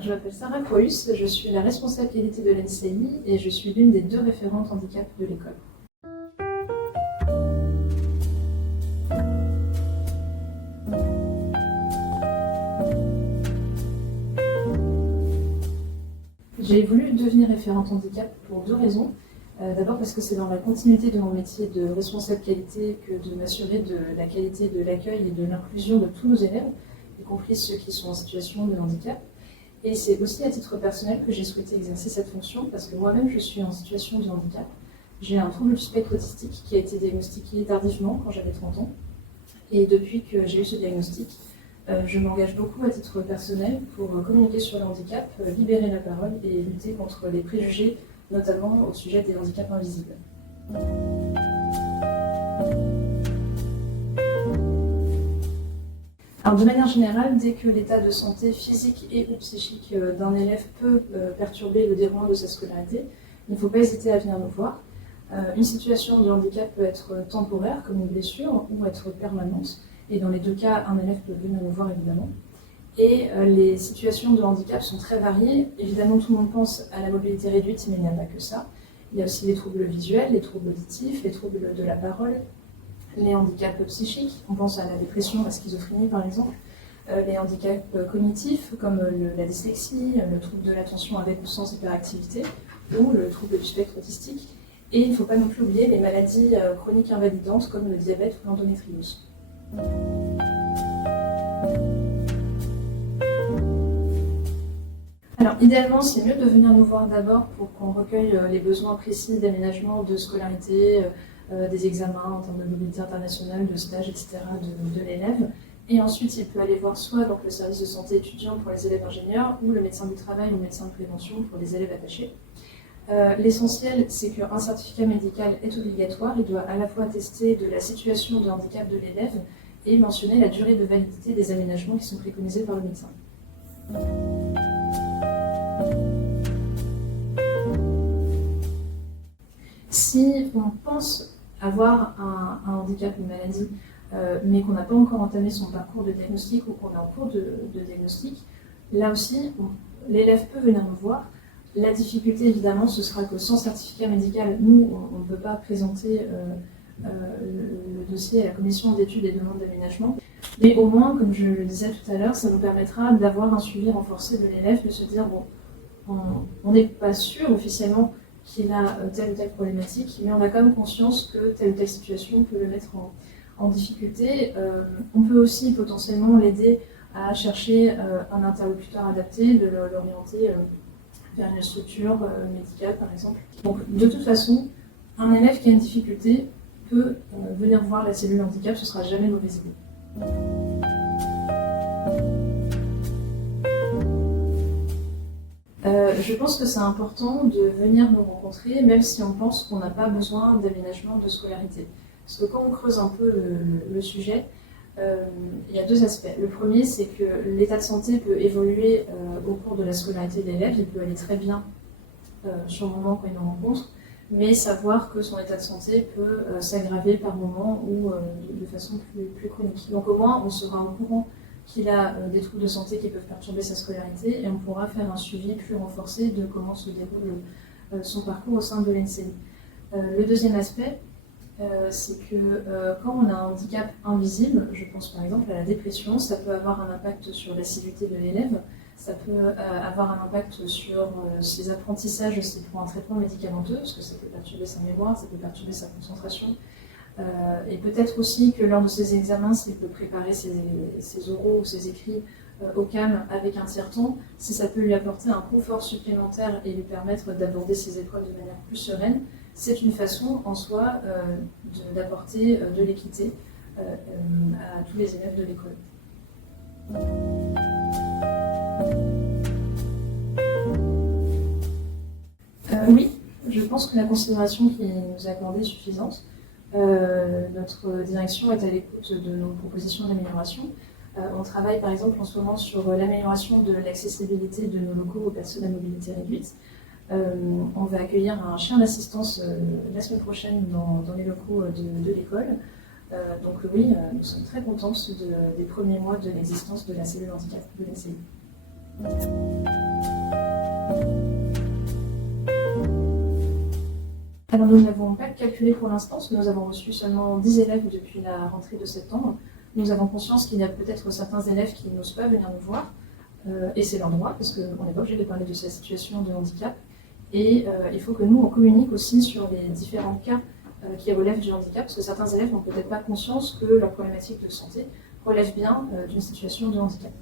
Je m'appelle Sarah Crohus, je suis la responsable qualité de l'NCI et je suis l'une des 2 référentes handicap de l'école. J'ai voulu devenir référente handicap pour 2 raisons. D'abord parce que c'est dans la continuité de mon métier de responsable qualité que de m'assurer de la qualité de l'accueil et de l'inclusion de tous nos élèves, y compris ceux qui sont en situation de handicap. Et c'est aussi à titre personnel que j'ai souhaité exercer cette fonction parce que moi-même je suis en situation de handicap. J'ai un trouble du spectre autistique qui a été diagnostiqué tardivement quand j'avais 30 ans. Et depuis que j'ai eu ce diagnostic, je m'engage beaucoup à titre personnel pour communiquer sur le handicap, libérer la parole et lutter contre les préjugés, notamment au sujet des handicaps invisibles. Alors, de manière générale, dès que l'état de santé physique et ou psychique d'un élève peut perturber le déroulement de sa scolarité, il ne faut pas hésiter à venir nous voir. Une situation de handicap peut être temporaire, comme une blessure, ou être permanente. Et dans les 2 cas, un élève peut venir nous voir évidemment. Et les situations de handicap sont très variées. Évidemment, tout le monde pense à la mobilité réduite, mais il n'y a pas que ça. Il y a aussi les troubles visuels, les troubles auditifs, les troubles de la parole, les handicaps psychiques. On pense à la dépression, la schizophrénie par exemple. Les handicaps cognitifs, comme la dyslexie, le trouble de l'attention avec ou sans hyperactivité, ou le trouble du spectre autistique. Et il ne faut pas non plus oublier les maladies chroniques invalidantes, comme le diabète ou l'endométriose. Alors, idéalement, c'est mieux de venir nous voir d'abord pour qu'on recueille les besoins précis d'aménagement de scolarité, des examens en termes de mobilité internationale, de stage, etc. de l'élève. Et ensuite, il peut aller voir soit donc, le service de santé étudiant pour les élèves ingénieurs ou le médecin du travail ou le médecin de prévention pour les élèves attachés. L'essentiel, c'est qu'un certificat médical est obligatoire. Il doit à la fois attester de la situation de handicap de l'élève et mentionner la durée de validité des aménagements qui sont préconisés par le médecin. Si on pense avoir un handicap, une maladie, mais qu'on n'a pas encore entamé son parcours de diagnostic ou qu'on est en cours de diagnostic, là aussi, l'élève peut venir nous voir. La difficulté, évidemment, ce sera que sans certificat médical, nous, on ne peut pas présenter le dossier à la commission d'études et demandes d'aménagement. Mais au moins, comme je le disais tout à l'heure, ça nous permettra d'avoir un suivi renforcé de l'élève, de se dire, bon, on n'est pas sûr officiellement qu'il a telle ou telle problématique, mais on a quand même conscience que telle ou telle situation peut le mettre en difficulté. On peut aussi potentiellement l'aider à chercher un interlocuteur adapté, de l'orienter vers une structure médicale par exemple. Donc de toute façon, un élève qui a une difficulté peut venir voir la cellule handicap, ce ne sera jamais une mauvaise idée. Je pense que c'est important de venir nous rencontrer, même si on pense qu'on n'a pas besoin d'aménagement de scolarité. Parce que quand on creuse un peu le sujet, il y a 2 aspects. Le premier, c'est que l'état de santé peut évoluer au cours de la scolarité de l'élève. Il peut aller très bien sur le moment quand il nous rencontre, mais savoir que son état de santé peut s'aggraver par moment ou de façon plus chronique. Donc au moins, on sera au courant qu'il a des troubles de santé qui peuvent perturber sa scolarité et on pourra faire un suivi plus renforcé de comment se déroule son parcours au sein de l'NCI. Le deuxième aspect, c'est que quand on a un handicap invisible, je pense par exemple à la dépression, ça peut avoir un impact sur l'assiduité de l'élève, ça peut avoir un impact sur ses apprentissages aussi pour un traitement médicamenteux, parce que ça peut perturber sa mémoire, ça peut perturber sa concentration. Et peut-être aussi que lors de ses examens, s'il peut préparer ses oraux ou ses écrits au calme avec un tiers-temps, si ça peut lui apporter un confort supplémentaire et lui permettre d'aborder ses épreuves de manière plus sereine, c'est une façon en soi d'apporter de l'équité à tous les élèves de l'école. Oui, je pense que la considération qui nous est accordée est suffisante. Notre direction est à l'écoute de nos propositions d'amélioration. On travaille par exemple en ce moment sur l'amélioration de l'accessibilité de nos locaux aux personnes à mobilité réduite. On va accueillir un chien d'assistance la semaine prochaine dans les locaux de l'école. Donc oui, nous sommes très contents des premiers mois de l'existence de la cellule handicap de l'NCI. Alors nous n'avons pas calculé pour l'instant, parce que nous avons reçu seulement 10 élèves depuis la rentrée de septembre. Nous avons conscience qu'il y a peut-être certains élèves qui n'osent pas venir nous voir, et c'est leur droit, parce qu'on n'est pas obligé de parler de sa situation de handicap. Et il faut que nous, on communique aussi sur les différents cas qui relèvent du handicap, parce que certains élèves n'ont peut-être pas conscience que leur problématique de santé relève bien d'une situation de handicap.